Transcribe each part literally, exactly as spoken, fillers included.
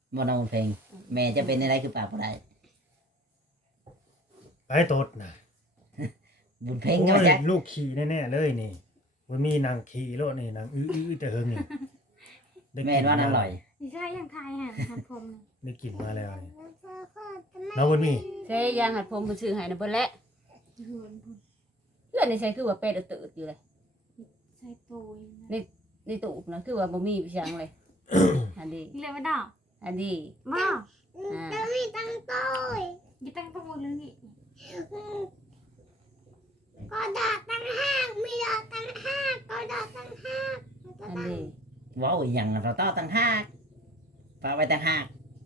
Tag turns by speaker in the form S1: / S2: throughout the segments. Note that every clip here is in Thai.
S1: บ่น้องเพลงแม่จะเป็นอะไรคือปากบ่ได้
S2: ไปตดน่ะ
S1: บุญเพลง
S2: โอ้
S1: ก็
S2: ย
S1: จัก
S2: ลูกขี่แน่ๆเลยนี่มันมีนางขี่โลดนี่นางอื้อๆแต่เฮิงนี่ได้
S1: แม่นว่าอร่อย
S3: ไม่ใช่ยังไทยฮะหันผมนะ
S2: ได้กินมาแล้วนี่แล้วบ่มี
S4: ใช่ยางหัดผมมันซื้อให้นะเบิ่นแหละ
S3: เหือนพุ่น
S4: เพื่อนในใช้คือว่าเป็ดเอาตื่นอยู่เลย
S3: ใส่โตยนะ
S4: ในตู้นะคือว่าบ่มีพี่ช่างเลย อันนี้
S3: นี่เลยไม่ดอก
S4: อันนี้
S3: มา
S4: อ่า
S5: จะมีตังโต้ย
S3: ยี่ตั้งตัวเลยนี่
S5: ก็ดอกตังห้ามีดอกตังห้าก็ดอกตังห้า
S4: อันนี้
S1: เว้าอีหยังน่ะเราต้อตั้งหากฝากไว้ตั้งหาก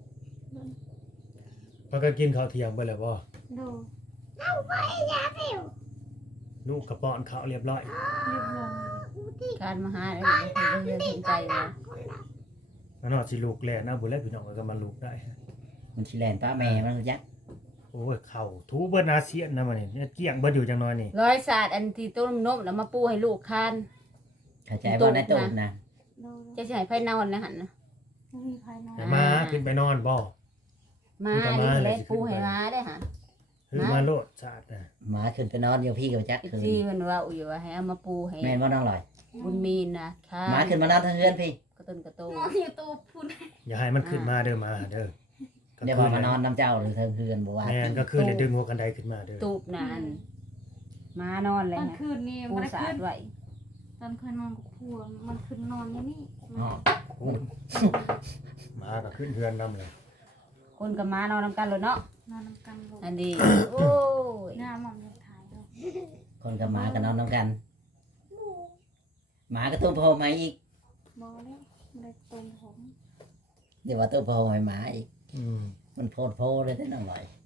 S2: พอก็กินข้าวเที่ยงไปแล้วบ่
S3: โด
S5: เอาไปยาผิว
S2: ลูกกระป้อนข้าวเรียบร้อย
S3: เรียบร้อย
S4: การมาหาอะไรเรื่องสนใจเลย
S2: แล้วนอกสิลูกแล่นะบุญแล้วพี่น้องก็มาลูกได้
S1: มันสิแล่นป้าแม่มันจัก
S2: โอ้ยเข่าทูเบิดอาเซียนนะมันนี่เนี่ยเกี้ยงเบิดอยู่จังน้อยนี่
S4: ร้อยศาสตร์อันที่ต้มนมแล้วมาปูให้ลูกคาน
S1: เข้าใจบ่ในตูดนะ
S3: โด
S4: จะสิให้ไผนอนแล้วหั่นนะ
S3: ไม่มีใครนอน
S2: แต่มาขึ้นไปนอนบ่
S4: มา
S2: มันก็มา
S4: นี่
S2: เล
S4: เลย ยปูให้มาได้ค่ะ
S2: คือมาโลดสาดน่ะ
S1: หมาขึ้นไปนอนอยู่พี่ก็จัก
S4: อี
S1: คืน
S4: ซี่เพิ่นว่าอยู่ว่าให้เอามาปูให้
S1: แม่นบ่น้องลอย
S4: บุญมีนนะค่ะ
S1: หมาขึ้นมานอนทางเฮือนพี่
S4: กระต้นกระโต
S3: นอนอยู่ตัวพุ่น
S2: อย่าให้มันขึ้นมาเด้อมาเด้อ
S1: เดี๋ยวว่ามานอนน้ำเจ้าหรือทางเฮือนบ่ว่า
S2: แม่นก็คือเลยดึงหัวกันไดขึ้นมาเด้อ
S4: ตูบนานมานอนเลย
S3: ตอน
S4: ฮะ
S3: คืนนี่
S4: ปู
S3: มัน
S4: สา
S3: ขึ้
S4: ด
S3: น
S4: ไว้
S3: ตอนคืนนอนกับผัวมันขึ้นนอนอย่างนี้
S1: อ๋อ
S2: มาก็ขึ้นเฮือนนำเลย
S4: คนกับมานอนนำกันเลยเนาะ
S3: นอนนำกันลง
S4: อันนี้โอ้ย
S3: หน้าหม่อมยังถ่ายเลย
S1: คนกับหมาก็นอนน้ำกันหมาก็ตุ้มโพมาอีก
S3: บอเลยไม่ได้ตรงผม
S1: เดี๋ยวว่าตุ้มโพให้หมาอีก
S2: อืม
S1: มันโพดโพเลยได้น้องลอย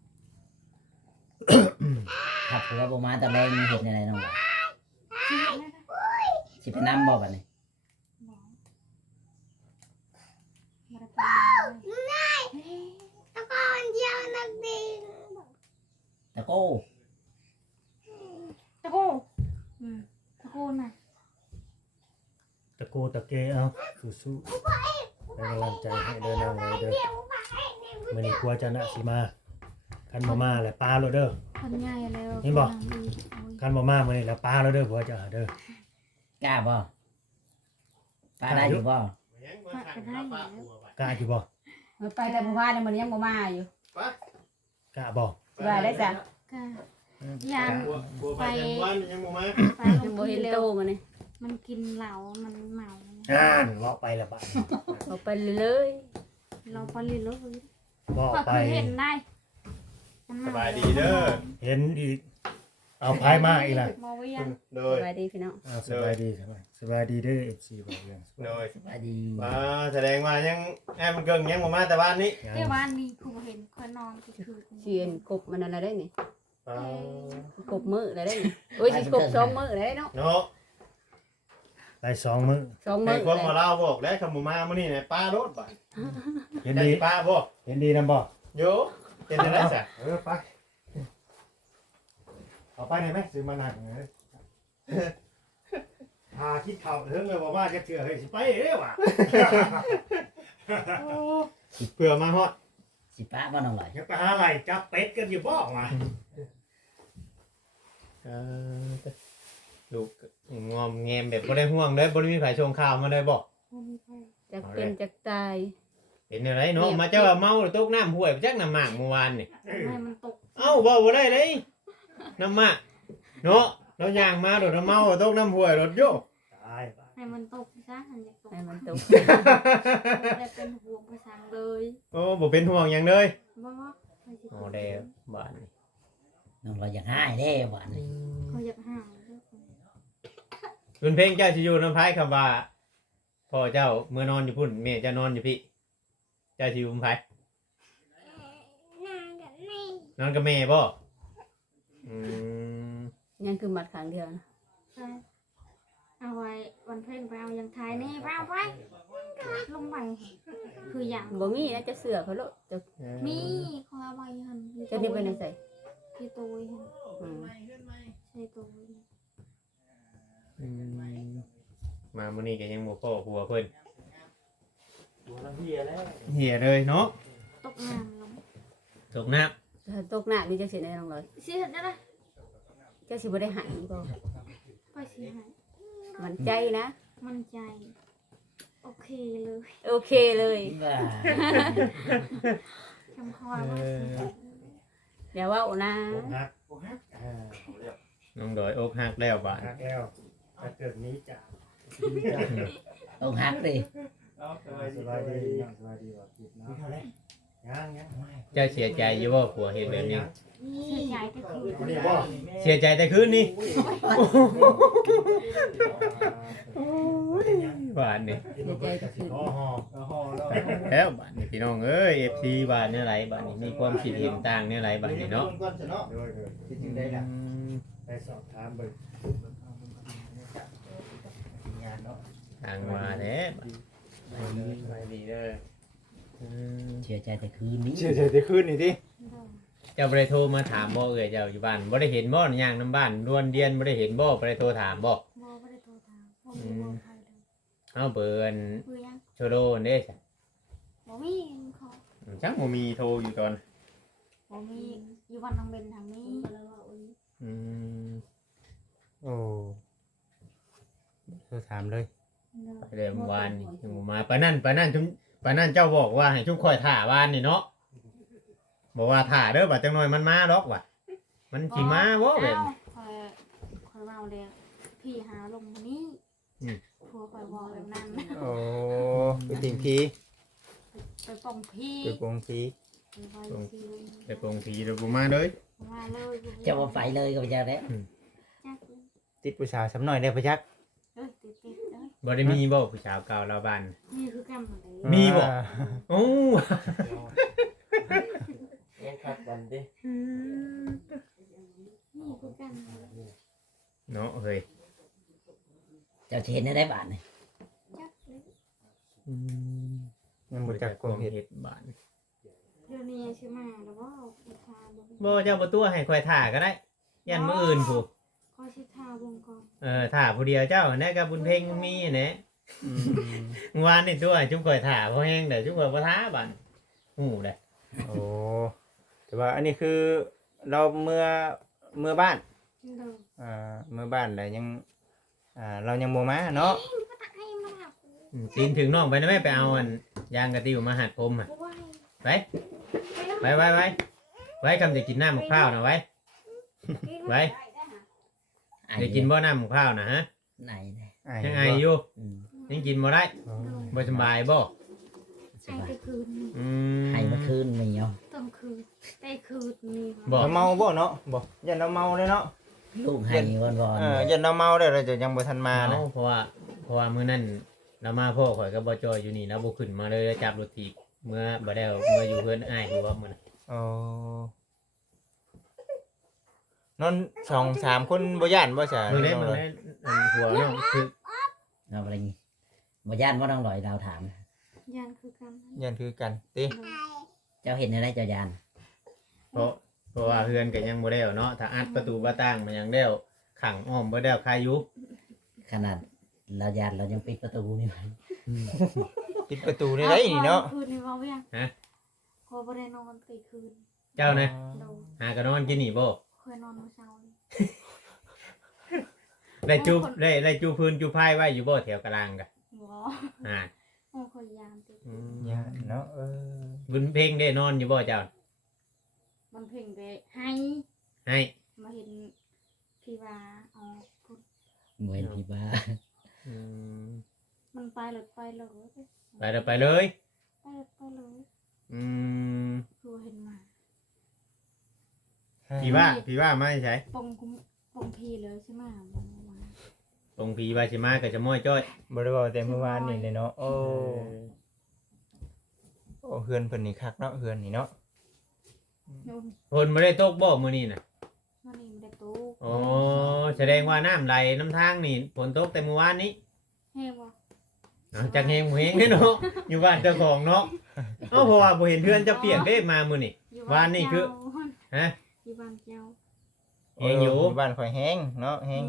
S1: ถ้าผัวบ่มาตะแลงเฮ็ดอะไรน้องลอย
S3: ชีวิตนะ
S1: สิไปนำบ่บัดนี้
S3: บอกไม่ได้ตรงเลย
S5: ตะกอนเดียวนักดิน
S1: ตะโก้
S3: ตะโก้อืมตะโก้น่ะ
S2: ตะโกตะเกเอาสู้ๆเป็นกำลังใจให้เด้อนางเลยเด้อมื้อนี้กลัวจะนะสิมาคันบ่มาแหละปลาโลดเด้อ
S3: คนใหญ่แล้ว
S2: นี่บอก
S3: คนนั้นอีกโอ้ย
S2: คันบ่มามื้อนี้แล้วปลาโลดเด้อผัวจะหาเด้อก
S1: ล้าบ่ป้าได้อยู่บ่
S3: ฝากกันได้อยู่แล้ว
S2: กล้าอยู่บ่
S4: มันไปแต่หมู่บ้านเนี่ยมันยังบ่มาอยู่
S2: กล้าบ่
S4: สบายได้จ้ะ
S3: ก็ยัง
S6: บัวไปยังวันยังบ่มา
S3: ไป
S4: ยัง
S3: ล
S4: บ่
S3: ง
S4: เห็
S3: กิ
S4: น
S3: นเร็
S4: โต
S3: ว
S4: มันนี่
S3: มันกินเหล้ามันเมา
S2: อ่านเว้าไปละบาดนี้
S4: เอาไปเลย
S3: เราไปเรียนรู้
S2: บ่
S3: ก็
S2: ไป
S3: คือเห็นได้
S6: สบายดีเด้อ
S2: เห็นอีกเอาพายมาอีกล่ะ
S3: มอเวียน
S6: โด
S4: ส
S6: ย
S4: บายดีพี่น้อง
S2: อ้าวสบายดีสบายสบายดีเด้อ เอฟ ซี บอกยัง
S6: โดย
S1: สบายดี
S6: มาแสดงว่ายังแอบมันเกิงยังบ่มาแต่บ้านนี้
S3: เที่ยวบ้านมีครูเห็นคนนอนก็คือ
S4: เสียนกบมันอะไรได้นี่
S6: อ๋อก
S4: บมืออะไรได้นี่โอ้ยสิกบสองมืออะไรได้เนาะ
S6: เนาะ
S2: ได้สองมื้อ
S4: สองมื
S6: ให้
S4: อ
S6: คน
S4: เล
S6: มาย เล่าบอกแล้วคำบ่มามื้อนี้เนี่ยป้ารถบ่
S2: เห็น
S6: ได้
S2: ดี
S6: ป้าบ่
S2: เห็นดีนำบ่
S6: โยเป็นจังได๋ซะ
S2: เออไปเอาไปได้ไหมซื้อมาหนักเลยพาคิดเข่าเถิงเลยบอกว่าจะเชื่อเฮ้ยสิไปเอ้ว่ะ
S6: เพื่อมาฮอด
S1: สิป้าบ่น้องลอย
S2: ยังไปหาอะไรจับเป็ดกันอยู่บ่ว่ะ
S6: เออลูกงอมแงมแบบบ่ได้ห่วงเด้อบ่ได้มีไผส่งข่าวมาเลยบ่
S3: มีใคร
S4: จักเป็นจักตาย
S6: เป็นอะไรเนาะมาเจ้าว่าเมาหรือตกน้ำห้วยไปจักน้ำหมากเมื่อวานนี่
S3: ให้มันตก
S6: เอ้าบ่บ่ได้เลยน้ำหมากเนาะเราย่างมาโดดน้ำเมาตกน้ำห้วยรถโย
S2: ตายว่ะ
S3: ให้มันตกซะมันอยากตก
S4: ให้มันตก
S3: ไม่ได้เป็นห่วงประสังเลย
S6: โอ้บ่เป็นห่วงหยังเลย
S3: บ่ว่า
S6: โอ้เด้บ้านนี่
S1: น้องลอยอยากหายเด้หวานนี่
S3: เขาอยากห่างเด้อ
S6: คุณเพลงเจ้าสิอยู่น้ำพายคำว่าพ่อเจ้าเมื่อนอนอยู่พุ่นแม่เจ้านอนอยู่พี่เจ้าสิอยู่น้ำพาย
S5: นางกับแม่
S6: นอนกับแม่บ่อืม
S4: ยังคือหมัดขางเดียวนะ
S3: ใช่เอาไว้วันเพ่งไปเอายังไทยนี่ไปเอาไปลงไปคืออย่าง
S4: บ่มีนะจะเสือเขาโลดจะ
S3: มีคอยเอาไว้หัน
S4: จะนี่ไปในใส่
S3: ที่ตัวหัน
S4: อืม
S3: ใช่ตัว
S6: อืมมามื้อนี้ก็ยังบ่พ่อผัวเพิ่น
S2: หัวละเฮียแล้ว
S6: เหี่ยเลยเนาะ
S3: ตกน้ำลง
S6: ตกน้
S4: ถ้าตกหน้านี่จะสิได้น้องเลย
S3: สิเฮ็ดได้ล่ะ
S4: จะสิบ่ได้หายบ่
S3: ไปสิให้
S4: มันใจนะ
S3: มั่นใจ โอเคเลย
S4: โอเคเลย
S1: ว่า
S3: คำคอยว่าสิ
S4: อย่าเว้านะ
S2: อกหักอกหักอ่า
S6: ำน้องดอยอกหักแล้วบาด
S2: หักแล้วถ้าเกิดนี้จะ
S1: ต้องหักดิ
S2: สบายดีสบายดีสบายดีว่าคิดเนาะยังยังไม่
S6: เจ้าเสียใจอยู่บ่ผัวเฮ็ดแบบนี้
S3: เสียใจก็คือ
S2: คนนี้บ่
S6: เสียใจแต่คืนนี้บาดนี่
S4: เสียใจก็คือ
S2: ห่อห่อห่อแล้ว
S6: แล้วบาดนี่พี่น้องเอ้ย เอฟ ซี บาดเนี่ยไรบาดนี่มีความคิดเห็นต่างเนี่ยไรบาดนี่เนาะ
S2: โดยโดย
S1: คิดถึงได้ละ
S6: อืม
S2: ไปสอบถามเบิ่งงานเนาะ
S6: ทางมาแท้บาด
S2: ไปดีเด้อ
S6: อืม
S1: เสียใจแต่คืนนี้
S2: เชื่อใจจะขึ้นนี่ดิ
S6: เจ้าบ่ได้โทรมาถามบ่เอ่ยเจ้าอยู่บ้านบ่ได้เห็นบ่ย่างน้ำบ้านดวนเดียนบ่ได้เห็นบ่บ่ได้โทรถามบ่
S3: บ่บ่ได้โทรถามบ่มีบ่ใครเลย
S6: เอาเบิ่น
S3: เบื่อยัง
S6: โชโดนเด้จ้ะ
S3: บ่มีเขา
S6: จังบ่มีโทรอยู่ตอน
S3: บ่มีอยู่วันทางเบนทางนี้
S6: อืม
S2: โอ้เธอถามเลย
S6: ไปเลยเมื่อวานนี่ยังบ่มาปานนั้นปานนั้นจุมปานนั้นเจ้าบอกว่าให้ชุมข่อยถ่าบ้านนี่เนาะบอกว่าถ่าเด้อบัดจังหน่อยมันมาดอกว่ะมันสิมาบ่แบบ
S3: อ้าวคอยคอยเว้าเลยพี่หาลงมานี้ผัวคอยบอกแบบนั้น
S7: โอ้ไปติงพี
S3: ไปป้องพี่
S7: ไปกงพี
S3: ไปไว้สิ
S6: ไปปงผีเด้อบ่มาเด้อ
S3: มาเลย
S1: จะมาไปเลยก็ไม่ใช่แล้ว
S3: จัก
S7: ติดผู้สาวสำหน่อยได้ปะจัก
S3: เอ้ยติดติดเอ้ย
S6: บ่ได้มีบ่ผู้สาวเก่าเราบ้าน
S3: นี่คือกรรมอะไร
S6: มีบ่
S7: อ่า
S6: โอ้
S2: ยังขัดกันดิ
S3: นี่คือกรรมอะไร
S6: เนาะเฮ้ย
S1: เจ้าเห็นได้บาทนี่
S3: จักเลย
S7: ยังบ่จักความเห็ด
S6: เฮ็ดบ้าน
S3: เดี๋ยวนี้ใช่ไหมแล้วว่าไปทาบง
S6: บ่เจ้าบ่ตัวให้ข่อยถ่าก็ได้ยันมื้ออื่นผู้
S3: ขอชิทาบงก่อน
S6: เออถ่าผู้เดียวเจ้าแน่กับบุญเพ็งมีแหน่
S7: อืม
S6: เมื่อวานนี่ตัวจุ่มข่อยถ่าพอแห้งเด้อจุ่มข่อยบ่ท้าบัดฮู้เด้อ
S7: โอ้แต่ว่าอันนี้คือเราเมื่อเมื่อบ้าน
S3: เดิน
S7: อ่าเมื่อบ้านแต่ยังอ่าเรายังโมมาเนาะ
S3: ให้มาหากู
S6: อืมตีนถึงน้องไปนะแม่ไปเอาอันยางกะติวมาหัดผมอ่ะ
S3: ไว้
S6: ไปไว้ไว้ไว้ไว้คำจะกินน้ำมะพร้าวนะไว้ ไว้
S1: ไอ้
S6: จะกินบ่น้ำมะพร้าวนะฮะ
S1: ไหนเนี่ย
S7: อ้
S6: ยังไงอยู่
S1: อืม
S6: ยังกินบ่ได้
S7: อ๋อ
S6: บ่สบายบ่
S1: ส
S3: ให้
S1: บาย
S3: แต่คืนนี้
S6: อืม
S1: ให้เมื่อคืนนี่เอา
S3: ต้องคืนแต่คืนนี้
S6: บ่
S7: เราเมาบ่เนาะบ่ยันเราเมาเลยเนาะ
S1: ลูกให้วอนวอน
S7: เออยันเราเมาเลยเราจะยังบ่ทันมานะ
S6: เอเพราะว่าเพราะว่ามื้อนั้นเรามาพ่อข่อยก็บ่จอยอยู่นี่แล้วบ่ขึ้นมาเลยแล้วจับรถถีบเมื่อบ่ได้เอาเมื่ออยู่เพิ่นอ้ายคือว่ามื้อนั้น
S7: โอ้นอนสองสามคนบ่ย่านบ่จ้ะ
S6: มื้อนี้มันได้อันหัวน้องคือ
S1: เอาอะไรงี้บ่ย่านว่าต้องลอยดาวถาม
S3: ยันคือกัน
S7: ย่านคือกันติ
S1: เจ้าเห็นอะไรเจ้ายาน
S6: เพราะเพราะว่าเฮือนก็ยังบ่ได้เอาเนาะถ้าอัดประตูบ่ต่างมันยังได้เอาขังอ้อมบ่ได้เอาคาอยู่
S1: ขนาดเรายานเรายังปิดประตูนี่ไว้
S7: ปิดประตูได้ไดนี่เนาะ
S3: คืนนี้ว่าเวียง
S6: ฮะ
S3: ขอบ่ได้นอนตีคืน
S6: เจ้านะ
S3: เรา
S6: หากะนอนกินนี่บ่
S3: เคยนอนเมื่อเช้านี้
S6: ได้จูบได้ได้จูบพื้นจูบพายไว้อยู่บ่แถวกลางกะ
S3: บ่
S6: อ่า
S3: โอ้คอยยามติ
S6: อืม
S7: ย่านเนาะเออ
S6: บุญเพ่งได้นอนอยู่บ่เจ้า
S3: มันเพ่งไปให้
S6: ให้
S3: มาเห็นพี่ว่าเอาพุทธ
S1: เหมือนพี่บ้า
S6: อืม
S3: มันไปเลยไปเลย
S6: ไปเด้อไปเลย
S3: ไปเลยไปเลย
S6: อืม
S3: คือเห็นมา
S6: พี่ว่าพี่ว่ามาใช่
S3: ปงกุมปงพีเลยใช่ไหมมันมา
S6: ตรงพี่ว่าสิมาก็จะม้อยจ้อย
S7: บ่ได้เว้าแต่เมื่อวานนี่เลยเนาะโอ้โอ้เฮือนเพิ่นนี่คักเนาะเฮือนนี่เนาะ
S3: โน่น
S6: ฝนบ่ได้ตกบ่มื้อนี้น่ะ
S3: มันนี่ไม่ได้ตู้
S6: อ๋อแสดงว่าน้ำไหลน้ำทางนี่ฝนตกแต่เมื่อวานนี้
S3: เฮ้บ่
S6: เอาจากเฮงบ่เฮงเนาะอยู่บ้านเจ้าของเนาะเอ้าเพราะว่าบ่เห็นเพื่อนจะเปียกเด้มามื้อนี้
S3: อยู่
S6: บ้านนี่คือ ฮะ
S3: อยู่บ้านเจ้า
S6: เฮงอยู่
S7: บ้านข่อยแห้งเนาะแห้ง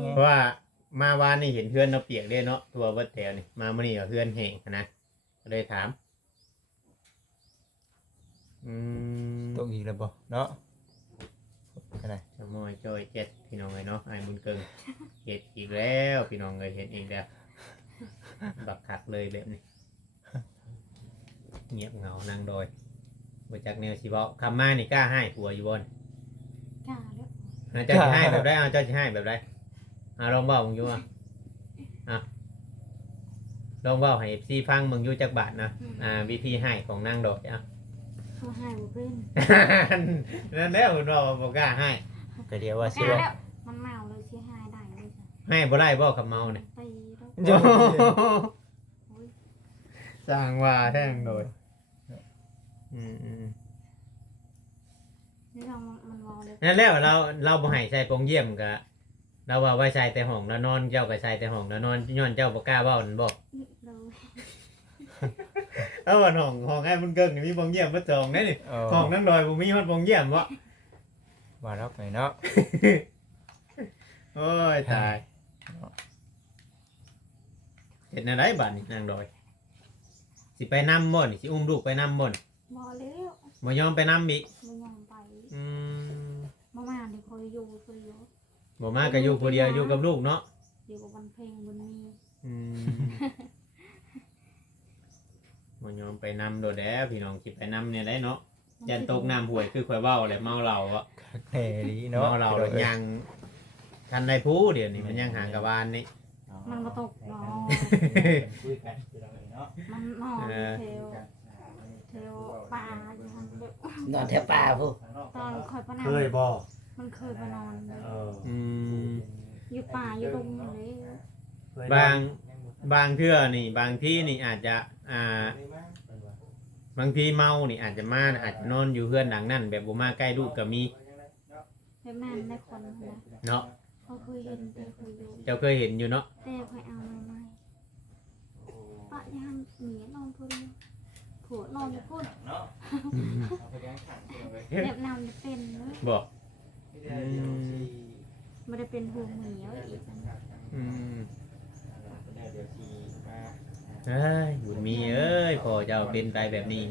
S6: เพราะว่ามาวานนี่เห็นเพื่อนเราเปียกเด้เนาะทั่วเบิดแถวนี่มามื้อนี้ก็เพื่อนแห้งนะก็เลยถาม
S3: เ
S7: อีกแล้วบ่เนาะก็ได้
S6: สมอยจอยเจ็ดพี่น้องเลยเนาะไอ้บุญเกิงเห็ดอีกแล้วพี่น้องเลยเห็ดอีกแล้วบักคักเลยแบบนี้เงียบเหงานั่งโดยบ่จักแนวสิเว้าคำมานี่กล้าให้ผัวอยู่บ่น
S3: กล้าแล้ว
S6: เอาเจ้าสิให้แบบใดเอาเจ้าสิให้แบบใดเอาลองเว้ามึงอยู่อ่ะอ่ะลองเว้าให้ เอฟ ซี ฟังมึงอยู่จักบาทนะอ่าวิธีให้ของนางดอกอ่ะ
S3: เขาให้บ่เป็น
S6: นั่นแหละเพิ่นว่าบ่กล้าให้
S7: ก็เดียวว่าสิ
S3: กล้า
S7: ว่า
S3: แล้วมันเมาเลยสิให้ได้เลยจ้ะ
S6: ให้บ่ได้บ่กับเมาเนี่ย
S3: ตีแล้ว
S6: โอ้สร้างว่าแท้งโดยอืม
S3: นี่เรามันเมาเลย
S6: ๆนั่นแล้วเราเราบ่ให้ใส่ปงเยี่ยมก็เราว่าไว้ใส่แต่ห้องแล้วนอนเจ้าก็ใส่แต่ห้องแล้วนอนย้อนเจ้าบ่กล้าเว้านั่นบ่
S3: เรา
S6: เอาว่าห้องห้องไอ้มันเกิงนี่มีปงเยี่ยมบ่จองได้นี่
S7: เออ
S6: ห้องนั้นดอยบ่มีฮอดปงเยี่ยมบ่
S7: ว่าแล้วไปเนาะ
S6: โอ้ยตายเฮ็ดแนวใดบัดนี้นางดอยสิไปนำบ่นี่สิอุ้มลูกไปนำบ่นี่
S3: บ่แล้ว
S6: บ่ยอมไปนำอีก
S3: บ่ยอมไป
S6: อืม
S3: บ่มาเดี๋ยวคอยอยู่คอยอยู่
S6: บ่มาก็อยู่ผู้เดียวอยู่กับลูกเนาะ
S3: อยู่กับวันเพ็งวันนี้
S6: อืมบ่ยอมไปนำโดดแล้วพี่น้องสิไปนำเนี่ยได้เนาะยันตกน้ำห่วยคือข่อยเว้าแหละเมาเหล้าอ่ะ
S7: แหน่ดีเนาะ
S6: เมาเหล้าแล้วยังทันได้ผู้เดี๋ยวนี้มันยังหางกับบ้านนี่
S3: มันมาตกนอนมันนอนเทวเทวป่าอยู่ทางเด็ก
S1: นอนแถวป่าผู้
S3: ตอนคอยปะนา
S2: เคยบ่
S3: มันเคยไปนอน
S2: เออ
S6: อืม
S3: อยู่ป่าอยู่ตรงนี้เลย
S2: เคย
S6: บางบางเทื่อนี่บางที่นี่อาจจะอ่าบางทีเมานี่อาจจะมาอาจจะนอนอยู่เพื่อนหลังนั่นแบบบ่มาใกล้ลูกก็มี
S3: แบบนั้นได้คนนะ
S6: เนาะ
S3: เขาเคยเห็นแต่เคยอยู่
S6: เจ้าเคยเห็นอยู่เนาะ
S3: แต่เคยเอามาใหม่ปะยามหมีนอนพุ่นผัวนอนอยู่พุ่นแบบนำจะเป็นเลย
S6: บอก
S3: ไม่ได้เป็นห่วงเหมียวอีกนะ
S6: อืมเอ้ยบุญมีเอ้ยพอเจ้าเป็นไปแบบนี้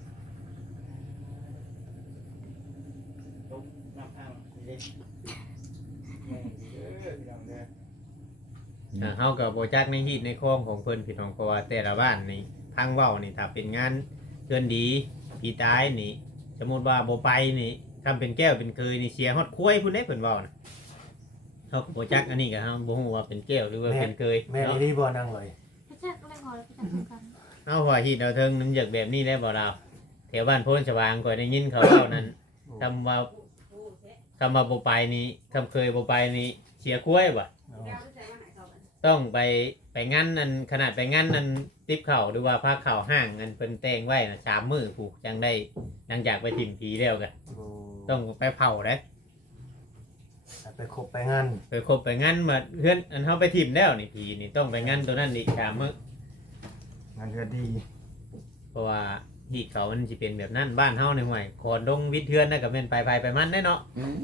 S6: อ่าเฮากับโบจักในฮีตในคลองของเพิ่นพี่น้องเพราะว่าแต่ละบ้านนี่ทางเว้านี่ถ้าเป็นงานเพื่อนดีพี่ตายนี่ สมมุติว่าโบไปนี่ทำเป็นแก้วเป็นเคยนี่เสียฮอดคุ้ยพุ่นได้เพิ่นเว้านะเฮาก็บ่จักอันนี้ก็เฮาบ่ฮู้ว่าเป็นแก้วหรือว่าเป็นเคย
S2: แม่
S6: เนาะ
S2: นี่บ่นั่งเลย
S3: พระเจ้าก็เลยขอพระเจ้าเหมือนกัน
S6: เอาหัวฮีตเอาเทิงน้ำหยกแบบนี้ได้บ่เราแถวบ้านโพนสว่างก็ได้ยินเขาเล่านั้นคำว่าคำว่าโบไปนี่คำเคยโบไปนี่เสียคุ้ยบ่ ต้องไปไปงั้นนั่นขนาดไปงั้นนั่นติ๊บเข่าหรือว่าผ้าเข่าห้างนั่นเป็นแตงไว้นะสามมือผูกจังได้หลังจากไปถิ่มผีแล้วกันต้องไปเผาได้
S2: ไปคบไปงาน
S6: ไปคบไปงั้นมาเพื่อนอันเขาไปถิ่มแล้วนี่ผีนี่ต้องไปงั้นตัวนั้นอีกสามมือง
S7: านก็ดี
S6: เพราะว่าหีดเขามันจะเป็นแบบนั้นบ้านเฮาในห่วยขอนดงวิทย์เทือนนะกับเป็นไปไปไปมันแน่เนาะ
S1: อืม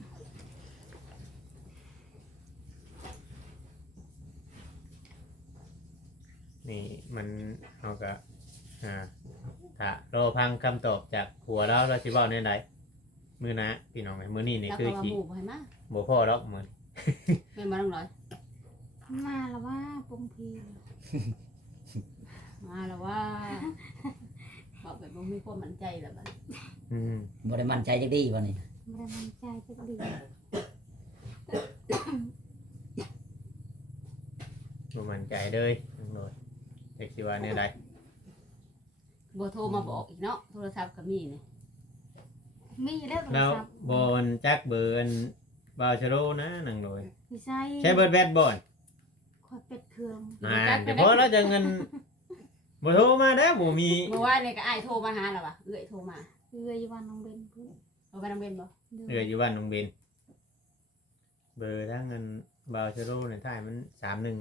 S6: นี่มันเอากะอ่าถ้ารอพังคำตอบจากหัวเราเราสิเว้าในไหนมือนะพี่น้องไอ้มือนี่นี่
S4: แล้ว
S6: คื
S4: ก็
S6: อ
S4: ว่า
S6: ขี้
S4: หมู่บ่ให้มา
S6: บ่พ่อหรอกมือ
S4: แม่นบ่ต้องร้อย
S3: มาแล้วว่าปงพี
S4: มาแล้วว่าบอกแบบบ่มีความมั่นใจแล้วบัด
S6: อืม
S1: บ่ได้มั่นใจจักดีบ่นี่
S3: ไม่ได้มั่นใจจะดี
S6: บ่มั่นใจเลยน้องโดดจักสิว่าแนวใด
S4: บ่โทรมาบอกอีกเนาะโทรศัพท์ก็มีนี่
S3: มีแล้วโทร
S6: แล้ว
S3: ศัพท์
S6: บ่อนจักเบอร์อันบาวชะโรนะนางโดย
S3: ไม่ใช่
S6: ใช้เบอร์แบดบ่อน
S3: คอยเป็ดเครื่อง
S6: อ่าเดี๋ยวพอเราจะเงินบ่โทรมาแล้วบ่มี
S4: เมื่อวานนี่ก็อ้ายโทรมาหาแล้วว่ะเอื้อยโทรมา
S3: เรืออยู่วันน้องเบนเพื่อน
S4: โทรไปนำเว้นบ่
S6: เหลืออยู่บ้านน้องเบนเบอร์ทั้งเงินบาวชะโรในท้ายมันสามหนึ่ง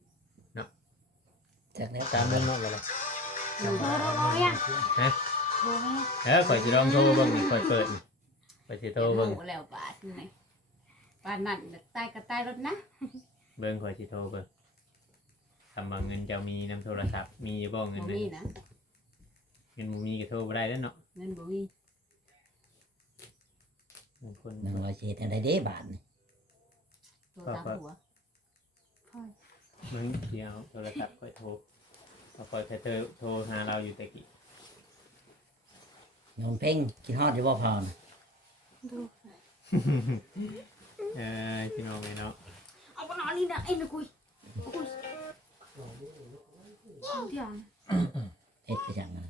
S1: จากแล้ว
S6: สามหนึ่งเนาะบ่ล่ะ
S3: โทรโทรโทรยัง
S6: ฮะ
S3: โทรไหม
S6: เออข่อยสิลองโทรเบิ่งนี่ข่อยเปิดนี่ข่อยสิโทรเบิ่ง
S4: โทรแล้วบาดนี่ไงบาดนั้นตายก็ตายรถนะ
S6: เบิ่งข่อยสิโทรเบิ่งคำว่าเงินเจ้ามีนำโทรศัพท์มีอยู่บ่เงิ
S4: บ่
S6: น
S4: มี
S6: นี่
S4: นะ
S6: เงินบ่มีก็โทรบ่ได้แล้วเนาะ
S4: เงินบ่มี
S6: บางคน
S1: น้องร้อยเฮ็ดจังไดเด้บาดนี่
S4: ตัวตามหัว
S6: มึงเดี๋ยวโทรศัพท์ค่อยโทรเอาค่อยเธอโทรหาเราอยู่ตะกี้
S1: น้องเพ่งกินฮอดอยู่บ่พอนะ
S3: ดู
S6: เออพี่น้องไงเนาะ
S3: เอาไปนอนนี่นะไอ้นะกุยกุยเดี๋ยว
S1: เฮ็ดไปจังนั้น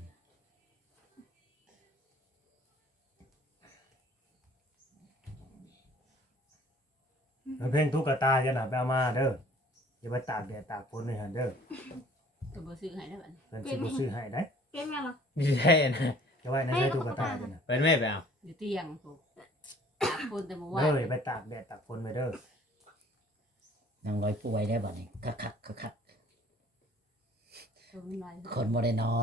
S2: มันเพ่งตุ๊กตาจะหนาไปเอามาเด้ออย่าไปตากแดดตากฝนเลยหั่นเด้อ
S4: ตัวบ่ซื้อให้ได้บัด
S2: เพิ่นสิบ่ซื้อให้ได้
S3: เก่งไงล่ะ
S6: ไม่ใช่นะ
S2: จะไว้ในใช้ตุ๊กตาจ้ะนะ
S6: เป็นไม่ไปเอา
S4: อยู่เตียงพวกตากคนแต่เมื่อวาน
S2: เด้ออย่าไปตากแดดตากฝนไปเด้อ
S1: น้องร้อยป่วยได้บ่นี่คักๆคัก
S4: ตัวมันน้อย
S1: ๆคนบ่ได้นอน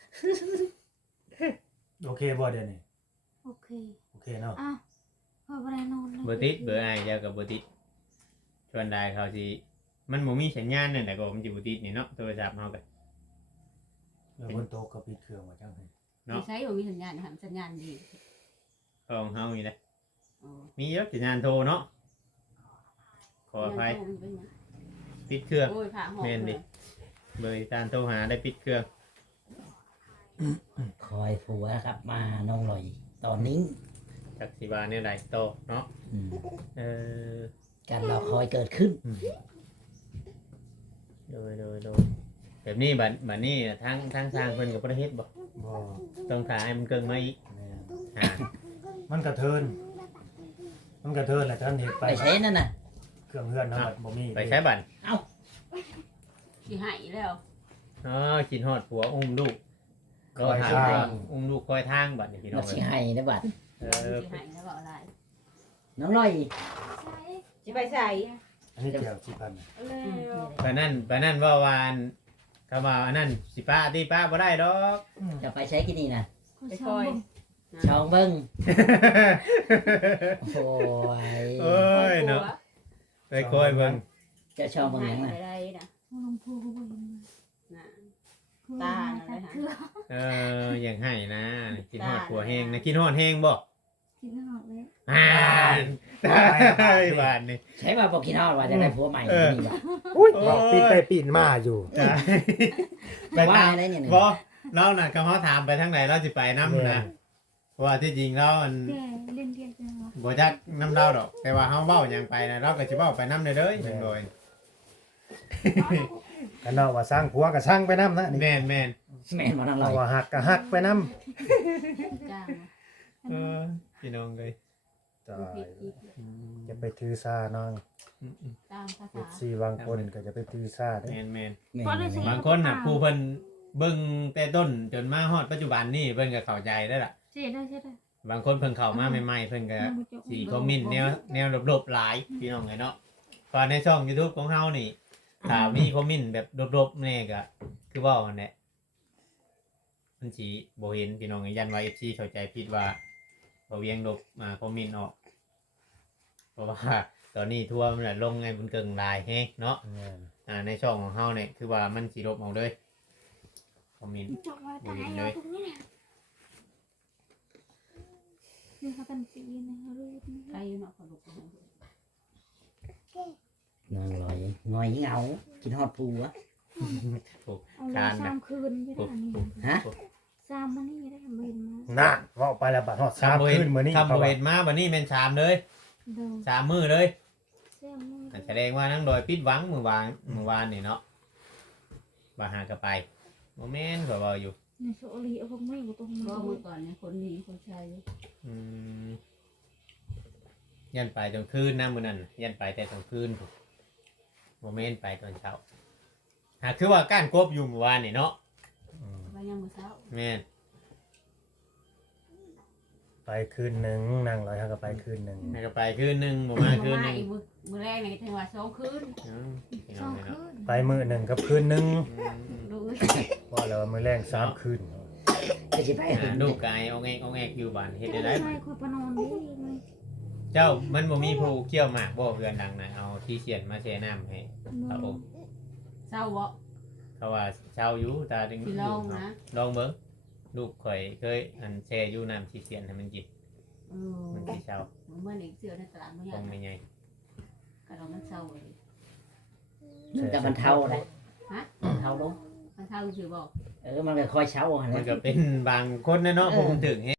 S2: โอเคบ่เดี๋ยวนี้
S3: โอเค
S2: โอเคเนาะ
S3: อ้าวพอไปนอนเลย
S6: เบอร์ติดเบอร์ไอเจ้ากับเบอร์ติดชวนได้เขาสิมันบ่มีสัญญาณนั่นแหละก็ผมสิบ่ติดนี่เนาะโทรศัพท์เฮาก็
S2: แล้วบนโต๊ะก็ปิดเครื่องไว้จังได๋
S4: มีใช้บ่มีสัญญาณหันสัญญาณดี
S6: ของเฮานี่แหละ
S4: อ๋อ
S6: มีเยอะสัญญาณโทรเนาะขออภัยปิดเครื่อง
S4: โอ้ยผ่าหอม
S6: แม่นดิ เบอร์การโทรหาได้ปิดเครื่อง
S1: คอยผัวครับมาน้องลอยตอนนี้
S6: จักสิบาเนี่ยไรโตเนาะ
S1: อืม
S6: เออ
S1: การรอคอยเกิดขึ้น
S6: โดยโดยโดยแบบนี้บัดบัดนี้ทางทางสร้างเพิ่นก็บ่ได้เฮ็ดบ่
S2: บ่
S6: ต้องถ่ายให้มันเกิงมาอีก
S2: แม่น
S6: อ่า
S2: มันกระเทิน มันกระเทินแหละท่านเฮ็ดไป
S1: ไปใช้นั่นน่ะ
S2: เครื่องเฮือนเฮาบ่มี
S6: ไปใช้บัตร
S4: สิให้แล้ว
S6: อ๋อกินฮอดผัวอุ้มลูกก็ทางว่าอุ้มลูกคอยทางบัดนี่พี่น้
S1: เรา
S6: อง
S1: สิ
S6: เอ้ย
S1: ให้นะบัด
S6: เออ
S4: สิให้แล้วบ่อะไร
S1: น้องลอย
S4: สิไปใส่
S2: อันนี้เกี่ยวสิพัน
S3: เลย
S6: ปานนั้นปานนั้นว่าวานเขาว่าอันนั้นสิป้าที่ป้าบ่ได้ดอก
S1: จะไปใช้กี่นี่นะ
S4: ไปคอย
S1: ช่องเบิ้งโอ้ย
S6: เอ้ยเนาะไปคอยเบิ่ง
S1: เจะช่องเบิ้งหยัง
S4: ไป
S1: น่ะ
S4: ได้นะ
S3: ลงพูก็บ่เห็น
S4: นะ
S3: ตานั่นเลยค่ะ
S6: เอออย่างให้นะกินฮอดผัวแห้งนะกินฮอดแห้งบ่
S3: กินไม่หอดเลย
S6: อ่านได้บานนี่
S1: ใช้มาบอกกินฮอดว่าจะได้ผัวใหม่
S6: เออ
S1: นี่บ่
S2: อุ้ยบอกปีนไปปีนมาอยู่
S1: ไปว่าอะไรเนี่ยหนึ่ง
S6: บ่เราน่ะก็เขาถามไปทางไหนเราสิไปนำนะเพราะว่าที่จริงเราอัน
S3: แก่เล่นเรียนกันวะ
S6: บ่จักนำเราดอก แต่ว่าเฮาเว้าหยังไปนะเราก็สิเว้าไปนำเด้อเด้อจังโดย
S2: กันเนาะว่าสร้างผัวก็สร้างไปนํนะนี่
S6: แม่นแม่น
S1: แม่นบ่น้องล
S2: เอา
S1: อย
S2: ว่าหักก็หักไปนํ
S4: จ้าง
S6: เออพี่น้องเลย
S2: ตา
S4: มาผิ
S2: ย
S4: ดอีก
S6: อืม
S2: จะไปถือซาน้อง
S6: อืมอืม
S4: ตามภา
S2: เอ
S4: ษา
S2: ฟซีบางคนก็จะไปถือซาเด้
S6: แม่นแม่น
S1: แม่น
S3: เพราะได้ใช้
S6: บางคนน่ะผู้เพิ่นเบิ่งแต่ต้นจนมาฮอดปัจจุบันนี่เพิ่นก็เข้าใจแล้วล่ะ
S3: เจ๊ได้ใช่ได้
S6: บางคนเพิ่งเข้ามาใหม่ๆเพิ่นก็สิคอมเมนต์แนวแนวลบๆหลายพี่น้องเลยเนาะเพอในช่อง YouTube ของเฮานี่ถ้ามีคอมเมนต์แบบลบๆแน่ก็คือเว้าหั่นแหละมันสิบ่เห็นพี่น้องยันว่า เอฟ ซี เข้าใจผิดว่าบ่เวียงลบมาคอมเมนต์ออกเพราะว่าตอนนี้ทั่วมันน่ะลงไงมันเกิงหลายแฮงเนาะ
S2: แม่น
S6: อ่าในช่องของเฮาเนี่ยคือว่ามันสิลบออกเลยคอมเมนต์
S3: จบไว้ตายอยู่ตรงนี้เนี่ยนี่เขาเป็นปีนะรูด
S4: ใครอยู่เนาะขอลูก
S1: น้องลอยงอยเหงากินฮอดผัว
S3: เอาเลยสามคืนไม่ได้นี่
S1: ฮะ
S3: สามมันนี่ได้เบินมา
S2: น่ะเว้าไปแล้วบัดฮอดสามคืนมื้อนี้
S6: ทำ
S2: เขา
S6: โบ
S2: ว่า
S6: เห็นมาบันนี้เป็นสามเลย
S3: เดิน
S6: สามมือเลย
S3: เสียมือ
S6: แสดงว่านั่งโดยปิดหวังมือวานมือวานนี่เนาะบาหากระไปโมเมนต์ก็ว่าอยู่
S3: ในโซลีเอาพวกไม่อยู่ตรงนี้
S4: ก็เมื่อก่อนเนี่ยคนนี้คนชาย
S6: อืมยันไปตอนคืนนะมือนั้นยันไปแต่ตอนคืนโมเมนต์ไปตอนเช้าหากคือว่าก้านกบอยู่เมื่อวานนี่เนาะ
S2: อืม
S4: ว่ายังมื้อเช้า
S6: แม่น
S2: ไปคืนหนึงนั่งร้อยหักก็ไปคืนหนึง
S6: ให้ก็ไปคืนหนึงบ่มาคืนหนึง
S4: อีกมื้อมื้อแรกนี่ถึงว่าสองคืน
S6: อืมพี่
S3: ส
S6: น้
S3: อ
S6: อง
S3: ง
S6: เลย
S3: คื
S6: เนาะ
S3: น
S2: ไปมื้อหนึงกับคืนหนึง
S6: อืม
S4: ดู
S2: ว่าแล้วว่ามื้อแรงสามคืน
S1: จะสิไป
S6: อ่าลูกกายเอาแงกเอาแงกอยู่บ้านเฮ็ดได้ไร
S3: ใช่คนปนอนดีไหม
S6: เจ้ามันบ่มีผู้เกี่ยวหมากบ่เพื่อนดังนะเอาที่เขียนมาแช่น้ำให้ครับผม
S4: เศร้าบ่
S6: เขาว่าเช้าอยู่ตาดึง
S4: สิลองนะ
S6: ลองเบิ่งลูกข่อยเคยอันแช่อยู่น้ำที่เขียนให้มันกิน
S4: เออ
S6: มันสิเช้า
S4: เมื่อนี้เสื้อในตลาดบ่
S6: ข
S4: ยั
S6: อง
S4: ง
S6: ไม่ใหญ่
S4: ก็เรามันเศร้าเลย
S1: มันก็มันเท่าเลยมันเท่าลง
S4: มันเศร้าซื่อบ่
S1: เออมันก็ค่อยเช้าหั่นแห
S6: มั
S1: ละ
S6: นก็เป็นบางคนนะเนาะผมถึง